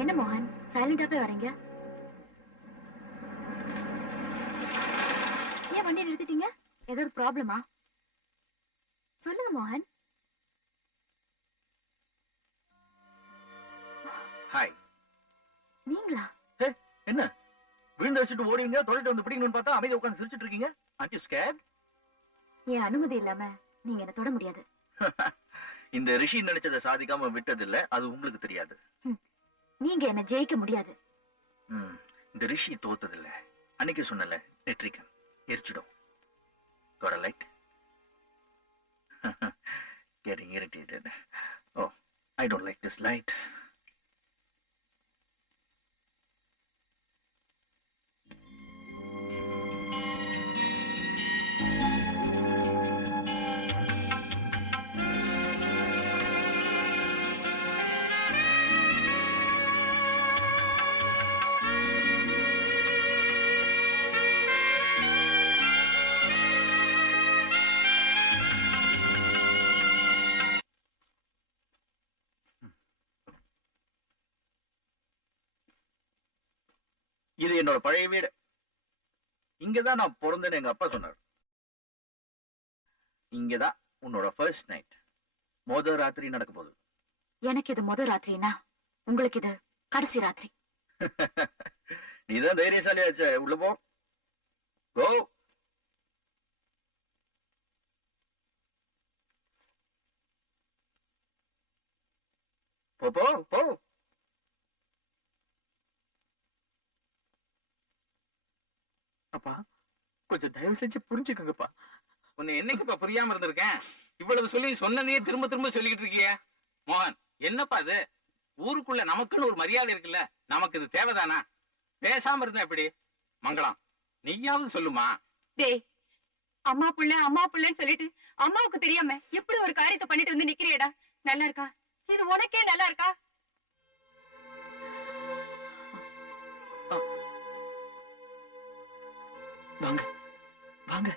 என்ன மோகன் சைலண்டாவே வரீங்க? ஏன் வண்டி நிறுத்திட்டீங்க? ஏதாவது ப்ராப்ளமா? சொல்லுங்க மோகன். ஹாய். நீங்களா? என்ன விழுந்து வச்சுட்டு ஓடுவீங்க, தொலைட்டு வந்து பிடிக்கணும்னு பார்த்தா அமைதியா உட்கார்ந்து சிரிச்சிட்டு இருக்கீங்க. Aren't you scared? என் அனுமதி இல்லாம நீங்க என்ன தொட முடியாது. இந்த ரிஷி நினைச்சதை சாதிக்காம விட்டதில்ல, அது உங்களுக்கு தெரியாது. நீங்க என்ன ஜெயிக்க முடியாது. இந்த ரிஷி தோத்ததில்ல. அன்னைக்கு சொன்னல, நெட்ரிக்கன் எரிச்சிடும். Got a light? Getting irritated. Oh, I don't like this light. இது என்னோட பழைய வீடு. இங்கதான் நான் பிறந்தேன்னு எங்க அப்பா சொன்னார். இங்கதான் உன்னோட ஃபர்ஸ்ட் நைட், மொத ராத்திரி நடக்க போகுது. எனக்கு இது மொத ராத்திரினா உங்களுக்கு இது கடைசி ராத்திரி. நீதான் தைரியசாலியாச்சே. உள்ள போ. கோ. போ போ. அப்பா கொஞ்சம் தயவு செஞ்சு புரிஞ்சுக்கங்கப்பா. உன்னை என்னைக்குப்பா புரியாம இருந்திருக்கேன்? இவ்வளவு சொல்லி சொன்னதையே திரும்ப திரும்ப சொல்லிக்கிட்டு இருக்கிய மோகன். என்னப்பா இது? ஊருக்குள்ள நமக்குன்னு ஒரு மரியாதை இருக்குல்ல, நமக்கு இது தேவைதானா? பேசாம இருந்தா எப்படி? மங்களம், நீயாவது சொல்லுமா? டேய், அம்மா புள்ளன்னு சொல்லிட்டு அம்மாவுக்கு தெரியாம எப்படி ஒரு காரியத்தை பண்ணிட்டு வந்து நிக்கிறியடா? நல்லா இருக்கா? இது உனக்கே நல்லா இருக்கா? வாங்க வாங்க.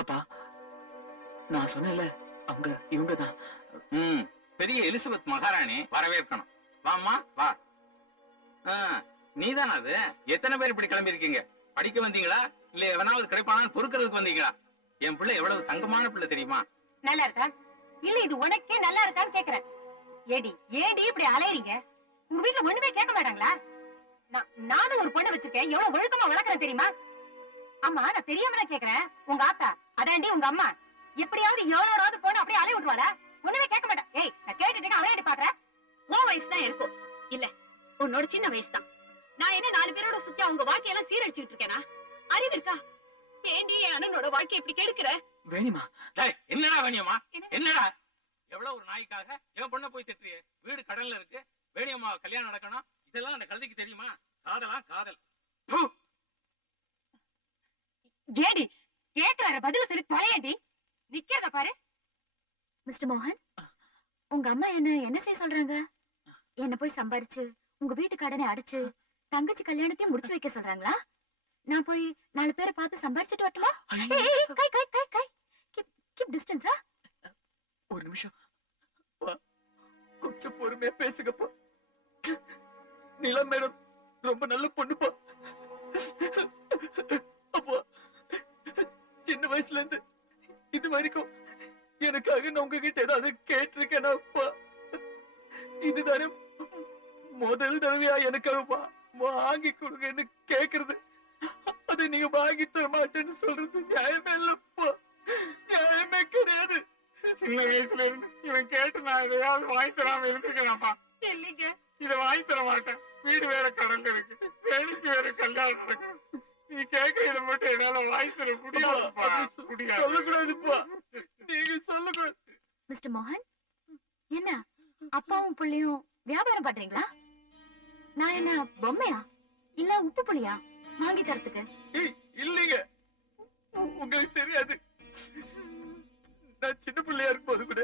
அப்பா, நான் சொன்னேன்ல, அவங்க இவங்கதான். பெரிய எலிசபெத் மகாராணி வரவேற்கணும். வாமா வா. நீதானா அது? எத்தனை பேர் இப்படி கிளம்பி இருக்கீங்க? படிக்க வந்தீங்களா இல்ல எவனாவது கிடைப்பானு பொறுக்கிறதுக்கு வந்தீங்களா? என் பிள்ளை எவ்வளவு தங்கமான பிள்ளை தெரியுமா? நல்லா இருக்கா இல்ல இது உனக்கே நல்லா இருக்கான்னு கேக்குறேன். ஏடி இப்படி அலையறீங்க? உங்க வீட்டுல ஒண்ணுமே கேட்க மாட்டாங்களா? நானும் ஒரு பொண்ணு வச்சிருக்கேன், எவ்வளவு ஒழுக்கமா வளர்க்கறேன் தெரியுமா? அம்மா, நான் தெரியாம தான் கேக்குறேன். உங்க ஆத்தா, அதாண்டி உங்க அம்மா, எப்படியாவது எவ்வளோடாவது பொண்ணு அப்படியே அலைய விட்டுவாளா? ஒண்ணுமே கேட்க மாட்டேன். ஏய், நான் கேட்டுட்டு அலையடி பாக்குறேன். உன் வயசு தான் இருக்கும் இல்ல, உன்னோட சின்ன வயசு தான். நான் என்ன 4 பேரோட சுத்தி அவங்க வாழ்க்கையெல்லாம் சீரழிச்சுட்டு இருக்கேனா? அறிவு இருக்கா? ஏண்டி என் அண்ணனோட வாழ்க்கை இப்படி கெடுக்கிற? வேணிமா. என்னடா வேணியம்மா? என்னடா எவ்வளவு ஒரு நாய்க்காக என் பொண்ணை போய் திட்டுறிய? வீடு கடல்ல இருக்கு, வேணியம்மா கல்யாணம் நடக்கணும். இதெல்லாம் அந்த கழுதைக்கு தெரியுமா? காதலா காதல். ஏடி கேக்குறாரு, பதில சொல்லி தொலையடி. நிக்கிறத பாரு. மிஸ்டர் மோகன், உங்க அம்மா என்ன செய்ய சொல்றாங்க? என்ன போய் சம்பாரிச்சு உங்க வீட்டு கடனை அடைச்சு தங்கச்சி கல்யாணத்தையும் முடிச்சு வைக்க சொல்றாங்களா? நான் போய் 4 பேரை பார்த்து சம்பாரிச்சுட்டு வரட்டுமா? கை கை கை கை கீப் டிஸ்டன்ஸ். ஒரு நிமிஷம், கொஞ்சம் பொறுமையா பேசுங்கப்பா. நிலா மேடம் ரொம்ப நல்ல பொண்ணுப்பா. அப்பா, சின்ன வயசுல இருந்து இது வரைக்கும் எனக்காக நான் உங்ககிட்ட ஏதாவது கேட்டிருக்கேனாப்பா? இதுதானே முதல் தடவையா எனக்காக வாங்கி கொடுங்கன்னு கேக்குறது. அதை நீங்க வாங்கி தர மாட்டேன்னு சொல்றது நியாயமே இல்லப்பா, நியாயமே கிடையாது. சின்ன வயசுல இருந்து இவன் கேட்டு நான் எதையாவது வாங்கி தராம இருந்துக்கலாமா? இல்லைங்க, இதை வாங்கி தர மாட்டேன். வீடு வேற கடல்ல இருக்கு, வேலைக்கு வேற கல்யாணம் நடக்கும். நீ கேட்கறத மட்டும் என்னால வாங்கி தர முடியாதுப்பா. சொல்லக்கூடாதுப்பா, நீங்க சொல்லக்கூடாது. மிஸ்டர் மோகன், என்ன அப்பாவும் பிள்ளையும் வியாபாரம் பண்றீங்களா? நான் என்ன பொம்மையா இல்ல உப்பு புளியா வாங்கி தரத்துக்கு? இல்லைங்க, உங்களுக்கு தெரியாது. நான் சின்ன பிள்ளையா இருக்கும்போது கூட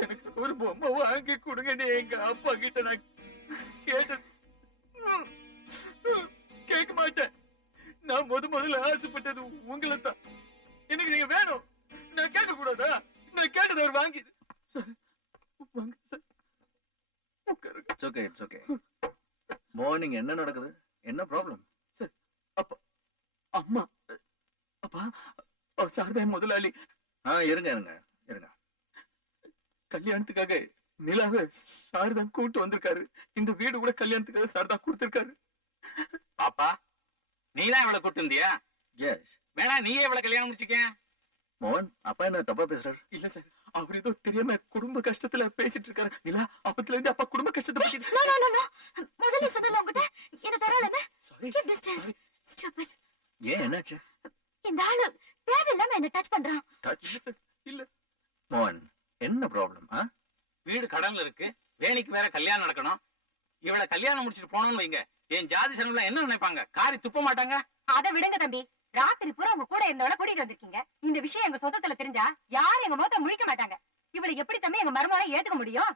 எனக்கு ஒரு பொம்மை வாங்கி கொடுங்கன்னு எங்க அப்பா கிட்ட நான் கேட்டது. கேட்க மாட்டேன். நான் முதல்ல ஆசைப்பட்டது உங்களை தான். எனக்கு நீங்க வேணும். நான் கேட்க கூடாதா? நான் கேட்டது அவர் வாங்கி வாங்க சார் உட்காருங்க. It's okay it's okay. Morning என்ன நடக்குது? என்ன ப்ராப்ளம்? அம்மா அப்பா சார் தான் முதலாளி. இருங்க இருங்க இருங்க. கல்யாணத்துக்காக நிலாவை சார் தான் கூட்டு வந்திருக்காரு. இந்த வீடு கூட கல்யாணத்துக்காக சார் தான் கொடுத்திருக்காரு. பாப்பா நீதான் இவளை கூட்டு வந்தியா? எஸ். வேணா நீயே இவளை கல்யாணம் முடிச்சுக்க. மோகன், அப்பா என்ன தப்பா பேசுறாரு? இல்ல சார், அவர் ஏதோ தெரியாம குடும்ப கஷ்டத்துல பேசிட்டு இருக்காரு. நிலா அப்பத்துல இருந்து அப்பா குடும்ப கஷ்டத்தை பத்தி. No, no, no, no. முதல்ல சொன்னல உங்ககிட்ட என்ன தராதே. Sorry Keep distance. Stupid. ஏன் என்னாச்சு? இந்த ஆளு தேவையில்லாம என்ன டச் பண்றான். டச். இல்ல சார் இல்ல. மோகன், என்ன ப்ராப்ளம்? வீடு கடன்ல இருக்கு, வேணிக்கு வேற கல்யாணம் நடக்கணும். இவளை கல்யாணம் முடிச்சிட்டு போனோம்னு வைங்க, என் ஜாதி சனம்ல என்ன நினைப்பாங்க? காரி துப்ப மாட்டாங்க? அத விடுங்க தம்பி. ராத்திரி பூரா உங்க கூட இருந்தவள கூட்டிட்டு வந்திருக்கீங்க. இந்த விஷயம் எங்க சொந்தத்துல தெரிஞ்சா யாரும் எங்க முகத்துல முழிக்க மாட்டாங்க. இவளை எப்படி தம்பி எங்க மருமகளை ஏத்துக்க முடியும்?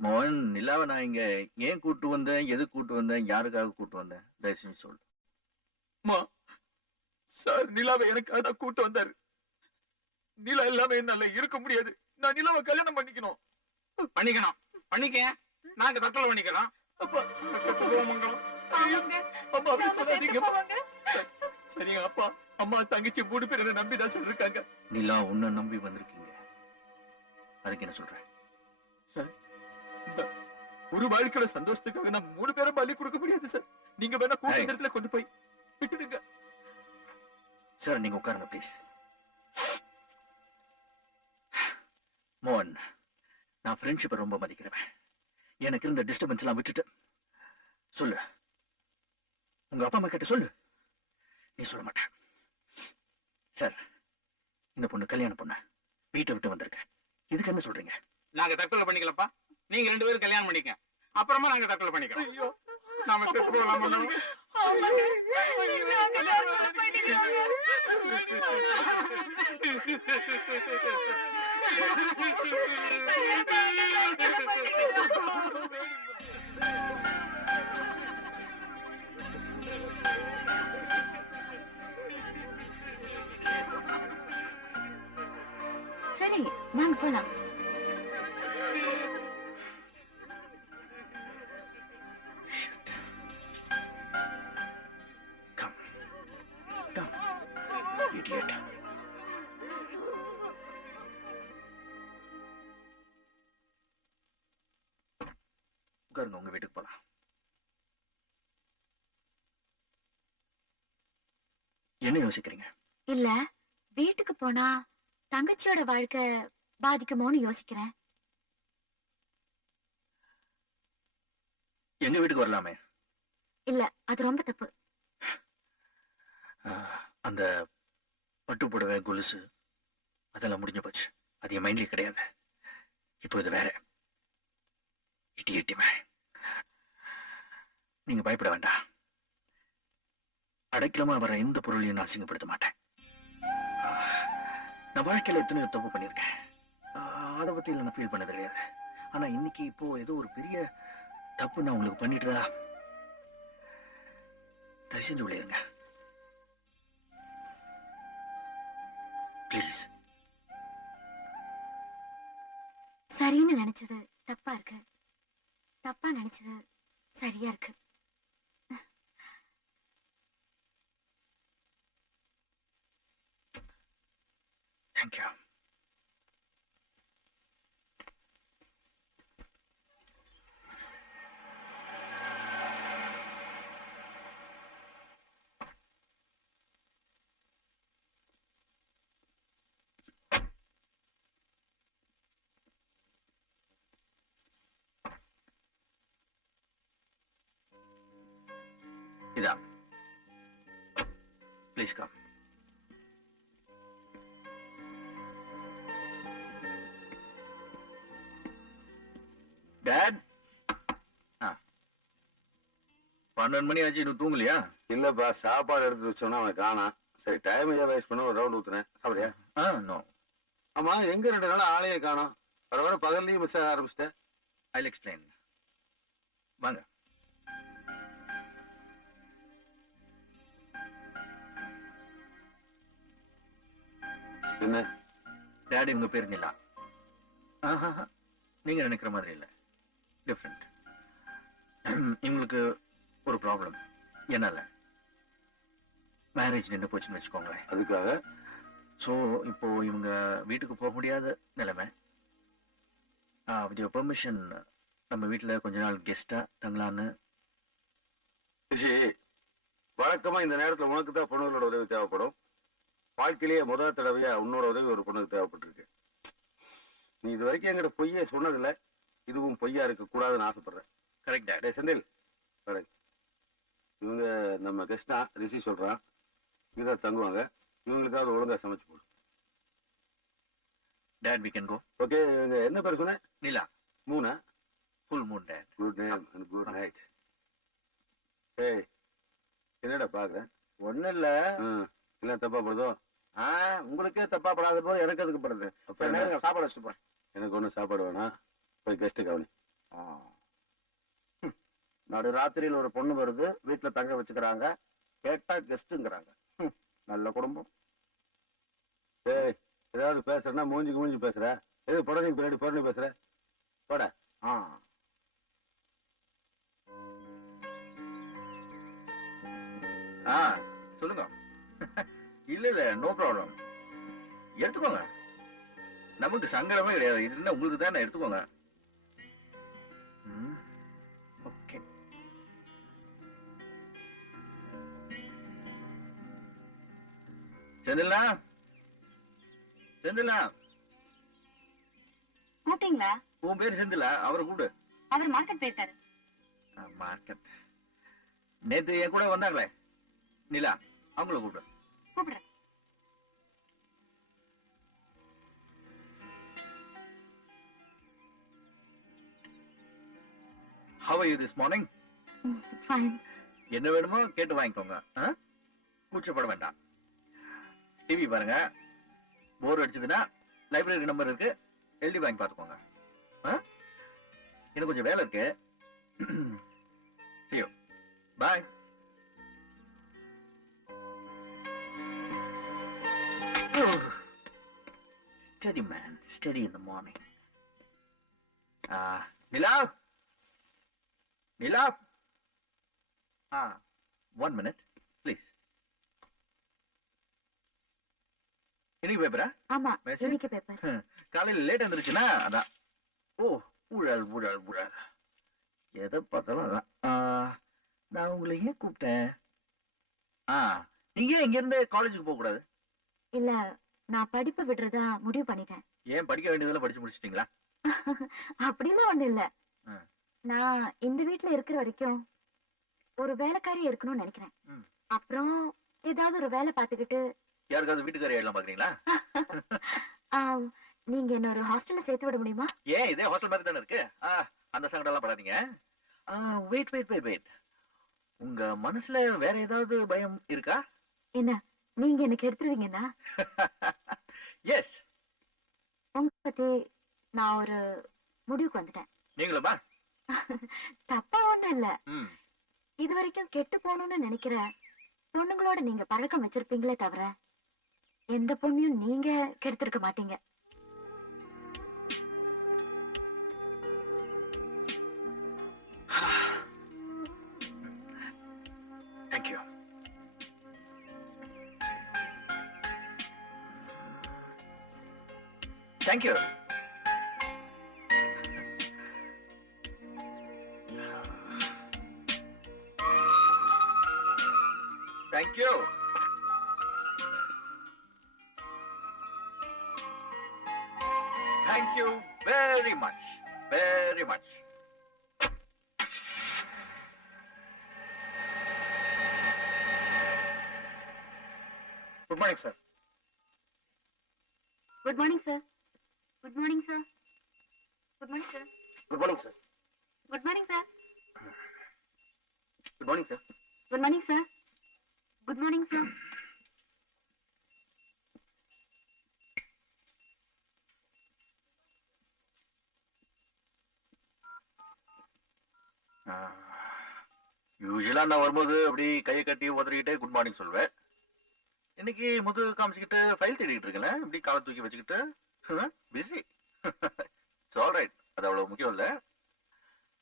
மோகன், நிலாவை நான் இங்க ஏன் கூட்டு வந்தேன், எது கூட்டு வந்தேன், யாருக்காக கூட்டு வந்தேன், தயவு செஞ்சு சொல்லு. அம்மா சார் நிலாவை எனக்காக தான் கூட்டு வந்தாரு. நிலா இல்லாம என்னால இருக்க முடியாது. நான் நிலாவை கல்யாணம் பண்ணிக்கணும். பண்ணிக்கணும், பண்ணிக்க. நாங்க தத்தல பண்ணிக்கிறோம். அப்பா சத்துருவமங்கலம். ஆமாங்க. அம்மா அப்படி நாம சொல்லாதீங்க. சேர்த்து போவாங்க. சரிங்க அப்பா அம்மா தங்கச்சி 3 பேர் என்ன நம்பிதான் சார் இருக்காங்க. நிலா உன்னை நம்பி வந்திருக்கீங்க, அதுக்கு என்ன சொல்ற? சார் இந்த ஒரு வாழ்க்கையோட சந்தோஷத்துக்காக நான் 3 பேரை பலி கொடுக்க முடியாது சார். நீங்க வேணா கூட்ட ஏய். இடத்துல கொண்டு போய் விட்டுடுங்க. சார் நீங்க உட்காருங்க ப்ளீஸ். மோகன், நான் ஃப்ரெண்ட்ஷிப்பை ரொம்ப மதிக்கிறேன். எனக்கு இருந்த டிஸ்டர்பன்ஸ் எல்லாம் விட்டுட்டு சொல்லு, உங்க அப்பா அம்மா கிட்ட சொல்லு. நீ சொல்ல மாட்டேன். சார், இந்த பொண்ணு கல்யாணம் பொண்ணு வீட்டை விட்டு வந்திருக்க, இதுக்கு என்ன சொல்றீங்க? நாங்க தற்கொலை பண்ணிக்கலப்பா, நீங்க 2 பேரும் கல்யாணம் பண்ணிக்க. அப்புறமா நாங்க தற்கொலை பண்ணிக்கிறோம். ஐயோ நாம செத்து போகலாம். ஆமாங்க. நாங்க தற்கொலை பண்ணிக்கிறோங்க. சரி, வாங்க போலாம். Shit. Come. Come. Idiot. உட்காருங்க, உங்க வீட்டுக்கு போலாம். என்ன யோசிக்கிறீங்க? இல்ல, வீட்டுக்கு போனா தங்கச்சியோட வாழ்க்கை பாதிக்குமோன்னு யோசிக்கிறேன். எங்க வீட்டுக்கு வரலாமே. இல்ல, அது ரொம்ப தப்பு. அந்த பட்டு புடவை, கொலுசு அதெல்லாம் முடிஞ்சு போச்சு. அது என் மைண்ட்லயே கிடையாது. இப்போ இது வேற. இட்டியட்டிமே, நீங்க பயப்பட வேண்டாம். அடைக்கலமா வர எந்த பொருளையும் நான் அசிங்கப்படுத்த மாட்டேன். நான் வாழ்க்கையில எத்தனையோ தப்பு பண்ணியிருக்கேன். அதை பத்தி நான் ஃபீல் பண்ணது கிடையாது. ஆனா இன்னைக்கு இப்போ ஏதோ ஒரு பெரிய தப்பு நான் உங்களுக்கு பண்ணிட்டுதா. தயவு செஞ்சு உள்ளே இருங்க ப்ளீஸ். சரின்னு நினைச்சது தப்பா இருக்கு, தப்பா நினைச்சது சரியா இருக்கு. தேங்க்யூ. இதா, ப்ளீஸ் கம். டாட், 12 மணி ஆச்சு, இன்னும் தூங்கலையா? இல்லப்பா, சாப்பாடு எடுத்து வச்சோம்னா அவனை காணாம். சரி, டைம் ஏன் வேஸ்ட் பண்ண ஒரு ரவுண்ட் ஊத்துறேன். சாப்பிடுறியா? நோ. ஆமா, எங்க 2 நாளா ஆளையே காணோம். வர வர பகல்லையும் மிஸ் ஆக ஆரம்பிச்சிட்டேன். I'll explain. வாங்க. என்ன? டாடி, உங்க பேர் நிலா. ஆஹா, நீங்க நினைக்கிற மாதிரி இல்ல, டிஃப்ரெண்ட். இவங்களுக்கு ஒரு ப்ராப்ளம். என்னால மேரேஜ் நின்று போச்சுன்னு வச்சுக்கோங்களேன். அதுக்காக ஸோ இப்போ இவங்க வீட்டுக்கு போக முடியாத நிலைமை. வித் யுவர் பெர்மிஷன் நம்ம வீட்டில் கொஞ்ச நாள் கெஸ்டா தங்கலான்னு. ரிஷி, வழக்கமா இந்த நேரத்துல உனக்கு தான் பொண்ணுகளோட உதவி தேவைப்படும். வாழ்க்கையிலேயே முதல் தடவையா உன்னோட உதவி ஒரு பொண்ணுக்கு தேவைப்பட்டிருக்கு. நீ இது வரைக்கும் என்கிட்ட பொய்யே சொன்னதில்ல, இதுவும் பொய்யா இருக்க கூடாதுன்னு ஆசைப்படுறேன். Correct date. டேய் செந்தில், correct. இவங்க நம்ம கெஸ்டா, ரிஷி சொல்றான், இங்கதான் தங்குவாங்க. இவங்களுக்காவது ஒழுங்கா சமைச்சு போடு. Dad, we can go. Okay, இவங்க என்ன பேர் சொன்ன? நிலா. மூணா? Full moon dad. Good name and good night. ஏய், என்னடா பாக்குறேன்? ஒண்ணும் இல்ல. இல்ல தப்பா படுதோ? உங்களுக்கே தப்பா படாத போது எனக்கு எதுக்கு படுது? அப்ப சரி, என்ன? நேரம் சாப்பாடு வச்சுட்டு போறேன். எனக்கு ஒன்றும் சாப்பாடு வேணாம், போய் கெஸ்ட் கவனி. நடு ராத்திரியில ஒரு பொண்ணு வருது, வீட்டுல தங்க வச்சுக்கிறாங்க, கேட்டா கெஸ்ட்ங்கிறாங்க. நல்ல குடும்பம். ஏய், ஏதாவது பேசுறேன்னா மூஞ்சிக்கு மூஞ்சி பேசுற, எது புடனைக்கு பின்னாடி புறணி பேசுற? போட. சொல்லுங்க. இல்ல இல்ல, நோ ப்ராப்ளம், எடுத்துக்கோங்க. நமக்கு சங்கடமே கிடையாது. இது என்ன உங்களுக்கு தானே, எடுத்துக்கோங்க. ஓகே. செந்திலா, செந்திலா. கூப்பிட்டீங்களா? உன் பேர் செந்திலா? அவரை கூப்பிடு. அவர் மார்க்கெட் போயிருக்காரு. மார்க்கெட். நேத்து என் கூட வந்தாங்களே நிலா, அவங்கள கூப்பிடு. கூப்பிடுறேன். How are you this morning? Fine. என்ன வேணுமோ கேட்டு வாங்கிக்கோங்க. கூச்சப்பட வேண்டாம். டிவி பாருங்க. போர் அடிச்சதுன்னா லைப்ரரி நம்பர் இருக்கு, எழுதி வாங்கி பார்த்துக்கோங்க. எனக்கு கொஞ்சம் வேலை இருக்கு. See you. Bye. Steady man, steady in the morning. Nila? Nila? 1 minute, please. இன்னைக்கு பேப்பரா? ஆமா, Message? இன்னைக்கு பேப்பர். காலையில லேட் வந்துருச்சுன்னா அதான். ஓ, ஊழல் ஊழல் ஊழல், எதை பார்த்தாலும் அதான். நான் உங்களை ஏன் கூப்பிட்டேன்? நீங்க இங்க இருந்து காலேஜுக்கு போக கூடாது? இல்ல, நான் படிப்பை விடுறதா முடிவு பண்ணிட்டேன். ஏன் படிக்க வேண்டியதெல்லாம் படிச்சு முடிச்சிட்டீங்களா? அப்படிலாம் ஒண்ணு இல்ல. ஆ. நான் இந்த வீட்ல இருக்கிற வரைக்கும் ஒரு வேலைக்காரி இருக்கணும்னு நினைக்கிறேன். ம். அப்புறம் ஏதாவது ஒரு வேலை பார்த்துக்கிட்டு யாருக்காவது வீட்டுக்காரி எல்லாம் பாக்குறீங்களா? நீங்க என்ன ஒரு ஹாஸ்டல்ல சேர்த்து விட முடியுமா? ஏன் இதே ஹாஸ்டல் மாதிரி தானே இருக்கு. அந்த சங்கடம் எல்லாம் படாதீங்க. வெயிட் வெயிட் வெயிட் வெயிட், உங்க மனசுல வேற ஏதாவது பயம் இருக்கா? என்ன, நீங்க எனக்கு எடுத்துருவீங்கன்னா? எஸ். உங்க பத்தி நான் ஒரு முடிவுக்கு வந்துட்டேன். நீங்களும் பா. தப்பா ஒண்ணும் இல்ல. ம். இது வரைக்கும் கெட்டு போகணும்னு நினைக்கிற பொண்ணுங்களோட நீங்க பழக்கம் வச்சிருப்பீங்களே தவிர எந்த பொண்ணையும் நீங்க கெடுத்திருக்க மாட்டீங்க. Thank you. Thank you. Thank you. Thank you very much. Very much. Good morning sir. Good morning sir. Good morning sir. Good morning sir. Good morning sir. Good morning sir. Good morning sir. Good morning sir. Good morning sir. யூஸ்வலா நான் வரும்போது அப்படி கையை கட்டி உதறிக்கிட்டே good morning சொல்வேன். இன்னைக்கு முது காமிச்சுக்கிட்டு file தேடிக்கிட்டு இருக்கேன். இப்படி காலை தூக்கி வச்சுக்கிட்டு பிஸி. ஆல்ரைட், அது அவ்வளவு முக்கியம் இல்ல.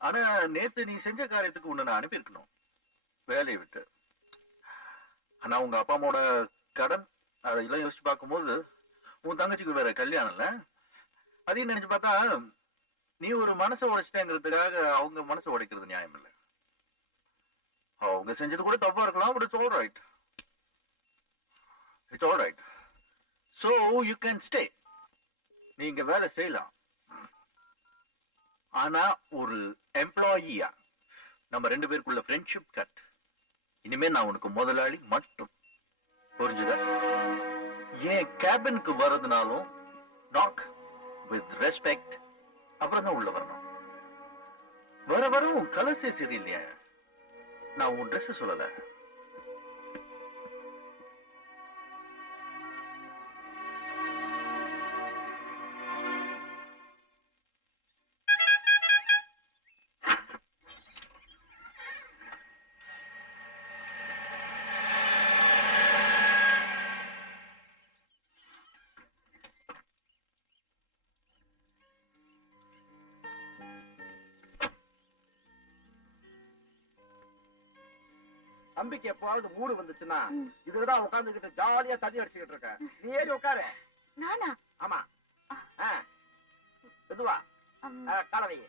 ஆனா நேத்து நீ செஞ்ச காரியத்துக்கு உன்னை நான் அனுப்பியிருக்கணும் வேலையை விட்டு. ஆனா உங்க அப்பா அம்மாவோட கடன் அதெல்லாம் யோசிச்சு பார்க்கும்போது உன் தங்கச்சிக்கு வேற கல்யாணம் இல்ல, அதையும் நினைச்சு பார்த்தா நீ ஒரு மனசை உடைச்சிட்டேங்கிறதுக்காக அவங்க மனசை உடைக்கிறது நியாயம் இல்லை. அவங்க செஞ்சது கூட தப்பா இருக்கலாம், but it's alright. It's alright. So you can stay, நீங்க வேலை செய்யலாம். ஆனா ஒரு எம்ப்ளாயியா நம்ம 2 பேருக்குள்ள ஃப்ரெண்ட்ஷிப் கட். இனிமே நான் உனக்கு முதலாளி மட்டும், புரிஞ்சுதா? என் கேபினுக்கு வர்றதுனாலும் நாக் வித் ரெஸ்பெக்ட், அப்புறம் தான் உள்ள வரணும். வர வர உன் கலர்ஸே சரியில்லையா? நான் உன் ட்ரெஸ் சொல்லல. தம்பிக்கு எப்பாவது மூடு வந்துச்சுன்னா இதுலதான் உட்காந்துக்கிட்டு ஜாலியா தண்ணி அடிச்சுக்கிட்டு இருக்க. நீ ஏறி உட்காரு. நானா? ஆமா. மெதுவா அம், காலவையே.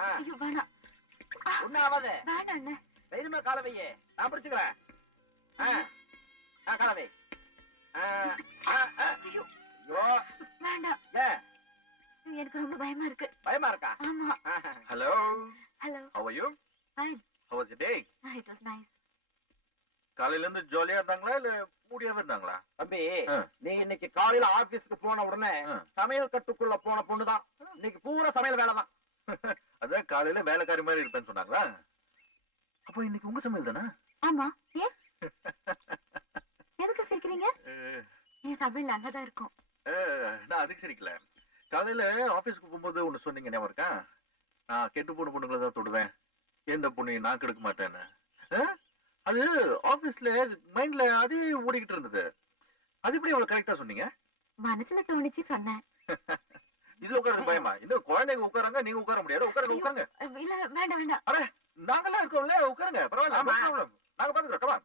ஐயோ வேணாம். ஒன்னும் ஆகாது. வேண்டாம் அண்ணே. தைரியமா காலவையே, நான் பிடிச்சுக்கிறேன். காலவை. ஐயோ ஐயோ, வேண்டாம். ஏன் எனக்கு ரொம்ப பயமா இருக்கு. பயமா இருக்கா? ஆமா. Hello, hello. how are you? Fine. How was your day? It was nice. காலையில இருந்து ஜாலியா இருந்தாங்களா இல்ல மூடியாவே இருந்தாங்களா? தம்பி, ஆ. நீ இன்னைக்கு காலையில ஆபீஸ்க்கு போன உடனே ஆ. சமையல் கட்டுக்குள்ள போன பொண்ணுதான். இன்னைக்கு பூரா சமையல் வேலைதான். அதான் காலையில வேலைக்காரி மாதிரி இருப்பேன்னு சொன்னாங்களா? அப்போ இன்னைக்கு உங்க சமையல் தானே? ஆமா. ஏன்? எதுக்கு சிரிக்கிறீங்க? என் சமையல் நல்லாதான் இருக்கும். நான் அதுக்கு சரிக்கல. காலையில ஆபீஸ்க்கு போகும்போது ஒண்ணு சொன்னீங்க ஞாபகம் இருக்கா? நான் கெட்டு போன பொண்ணுங்களை தான் தொடுவேன், எந்த பொண்ணையும் நான் கெடுக்க மாட்டேன்னு. அது ஆபீஸ்ல மைண்ட்ல அதே ஓடிக்கிட்டு இருந்தது. அது எப்படி அவ்வளவு கரெக்டா சொன்னீங்க? மனசுல தோணுச்சு சொன்னேன். இதுல உட்கார்றது பயமா? இன்னும் குழந்தைங்க உட்காராங்க, நீங்க உட்கார முடியாது. உட்காருங்க, உட்காருங்க. இல்ல வேண்டாம் வேண்டாம். நாங்கெல்லாம் இருக்கோம்ல, உட்காருங்க. பரவாயில்ல, no problem. நாங்க பாத்துக்கிறோம். கமான்.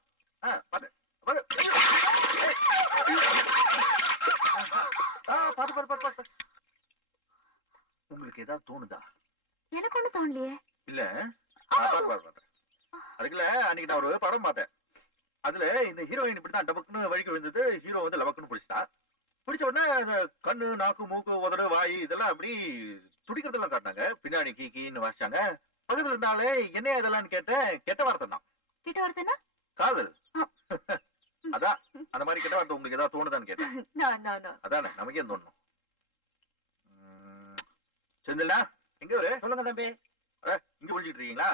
பாத்து பாத்து. உங்களுக்கு ஏதாவது தோணுதா? எனக்கு ஒண்ணு தோணலையே. இல்ல, பாத்து. அதுக்குள்ள அன்னைக்கு நான் ஒரு படம் பார்த்தேன். அதுல இந்த ஹீரோயின் இப்படிதான் டபக்குன்னு வழிக்கு விழுந்தது. ஹீரோ வந்து லபக்குன்னு பிடிச்சிட்டா. பிடிச்ச உடனே அந்த கண்ணு, நாக்கு, மூக்கு, உதடு, வாய் இதெல்லாம் அப்படி துடிக்கிறதெல்லாம் காட்டினாங்க. பின்னாடி கீன்னு வாசிச்சாங்க. பக்கத்துல இருந்தாலே என்ன இதெல்லாம் கேட்டேன். கெட்ட வார்த்தை தான். கிட்ட வரதுன்னா? காதல். அதான் அந்த மாதிரி கெட்ட வார்த்தை உங்களுக்கு ஏதாவது தோணுதான்னு கேட்டேன். அதானே நமக்கே தோணும். செந்தில்லா எங்க ஒரு சொல்லுங்க தம்பி. இங்க விழிச்சிட்டு இருக்கீங்களா?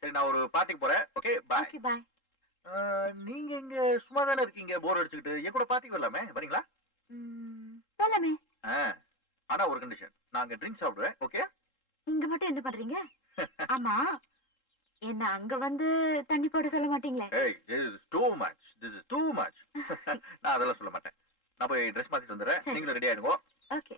சரி, நான் ஒரு பார்ட்டிக்கு போறேன். Okay, bye. Okay bye. நீங்க இங்க சும்மா தானே இருக்கீங்க, போர் அடிச்சுக்கிட்டு. என் கூட பார்ட்டிக்கு வரலாமே, வரீங்களா? போலாமே. ஆனா ஒரு கண்டிஷன், நாங்க ட்ரிங்க் சாப்பிடுவேன். ஓகே? இங்க மட்டும் என்ன பண்றீங்க? ஆமா, என்ன அங்க வந்து தண்ணி போட சொல்ல மாட்டீங்களே? ஏய், this is too much. This is too much. நான் அதெல்லாம் சொல்ல மாட்டேன். நான் போய் ட்ரெஸ் மாத்திட்டு வந்துடுறேன். சரி. நீங்களும் ரெடி ஆயிடுங்க. ஓகே.